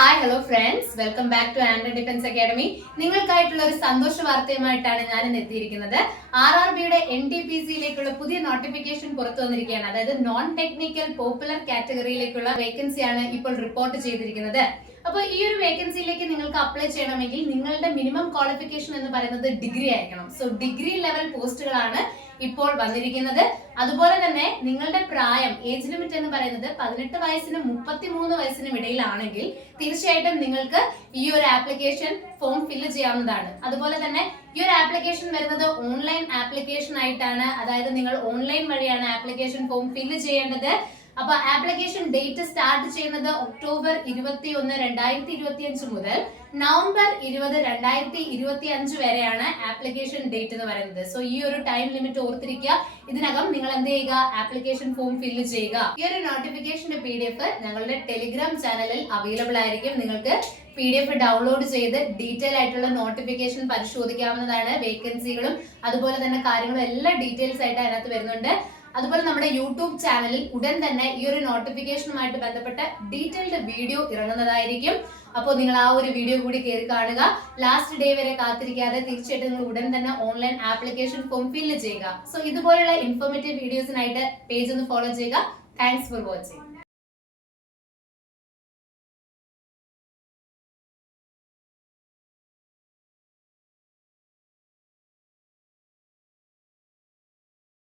Hi hello friends welcome back to and defence academy നിങ്ങൾക്കായിട്ടുള്ള ഒരു സന്തോഷ വാർത്തയുമായിട്ടാണ് ഞാൻ ഇന്ന് എത്തിയിരിക്കുന്നത് ആർ ആർ ബിയുടെ എൻ ടി പി സിയിലേക്കുള്ള പുതിയ നോട്ടിഫിക്കേഷൻ പുറത്തു വന്നിരിക്കുകയാണ്. അതായത് നോൺ ടെക്നിക്കൽ പോപ്പുലർ കാറ്റഗറിയിലേക്കുള്ള വേക്കൻസിയാണ് ഇപ്പോൾ റിപ്പോർട്ട് ചെയ്തിരിക്കുന്നത്. അപ്പോൾ ഈ ഒരു വേക്കൻസിയിലേക്ക് നിങ്ങൾക്ക് അപ്ലൈ ചെയ്യണമെങ്കിൽ നിങ്ങളുടെ മിനിമം ക്വാളിഫിക്കേഷൻ എന്ന് പറയുന്നത് ഡിഗ്രി ആയിരിക്കണം. സോ ഡിഗ്രി ലെവൽ പോസ്റ്റുകളാണ് ഇപ്പോൾ വന്നിരിക്കുന്നത്. അതുപോലെ തന്നെ നിങ്ങളുടെ പ്രായം ഏജ് ലിമിറ്റ് എന്ന് പറയുന്നത് പതിനെട്ട് വയസ്സിനും മുപ്പത്തിമൂന്ന് വയസ്സിനും ഇടയിലാണെങ്കിൽ തീർച്ചയായിട്ടും നിങ്ങൾക്ക് ഈ ഒരു ആപ്ലിക്കേഷൻ ഫോം ഫില്ല് ചെയ്യാവുന്നതാണ്. അതുപോലെ തന്നെ ഈ ഒരു ആപ്ലിക്കേഷൻ വരുന്നത് ഓൺലൈൻ ആപ്ലിക്കേഷൻ ആയിട്ടാണ്. അതായത് നിങ്ങൾ ഓൺലൈൻ വഴിയാണ് ആപ്ലിക്കേഷൻ ഫോം ഫില്ല് ചെയ്യേണ്ടത്. അപ്പൊ ആപ്ലിക്കേഷൻ ഡേറ്റ് സ്റ്റാർട്ട് ചെയ്യുന്നത് ഒക്ടോബർ ഇരുപത്തി ഒന്ന് രണ്ടായിരത്തി ഇരുപത്തി അഞ്ച് മുതൽ നവംബർ ഇരുപത് രണ്ടായിരത്തി ഇരുപത്തി അഞ്ച് വരെയാണ് ആപ്ലിക്കേഷൻ ഡേറ്റ് എന്ന് പറയുന്നത്. സോ ഈ ഒരു ടൈം ലിമിറ്റ് ഓർത്തിരിക്കുക. ഇതിനകം നിങ്ങൾ എന്ത് ചെയ്യുക? ആപ്ലിക്കേഷൻ ഫോം ഫില്ല് ചെയ്യുക. ഈ ഒരു നോട്ടിഫിക്കേഷന്റെ പി ഡി എഫ് ഞങ്ങളുടെ ടെലിഗ്രാം ചാനലിൽ അവൈലബിൾ ആയിരിക്കും. നിങ്ങൾക്ക് പി ഡി എഫ് ഡൗൺലോഡ് ചെയ്ത് ഡീറ്റെയിൽ ആയിട്ടുള്ള നോട്ടിഫിക്കേഷൻ പരിശോധിക്കാവുന്നതാണ് വേക്കൻസികളും അതുപോലെ തന്നെ കാര്യങ്ങളും എല്ലാ ഡീറ്റെയിൽസ് ആയിട്ട് അതിനകത്ത് വരുന്നുണ്ട്. അതുപോലെ നമ്മുടെ യൂട്യൂബ് ചാനലിൽ ഉടൻ തന്നെ ഈ ഒരു നോട്ടിഫിക്കേഷനുമായിട്ട് ബന്ധപ്പെട്ട ഡീറ്റെയിൽഡ് വീഡിയോ ഇറങ്ങുന്നതായിരിക്കും. അപ്പോൾ നിങ്ങൾ ആ ഒരു വീഡിയോ കൂടി കയറി കാണുക. ലാസ്റ്റ് ഡേ വരെ കാത്തിരിക്കാതെ തീർച്ചയായിട്ടും നിങ്ങൾ ഉടൻ തന്നെ ഓൺലൈൻ ആപ്ലിക്കേഷൻ ഫോം ഫില്ല് ചെയ്യുക. സോ ഇതുപോലുള്ള ഇൻഫോർമേറ്റീവ് വീഡിയോസിനായിട്ട് പേജ് ഒന്ന് ഫോളോ ചെയ്യുക. Thanks for watching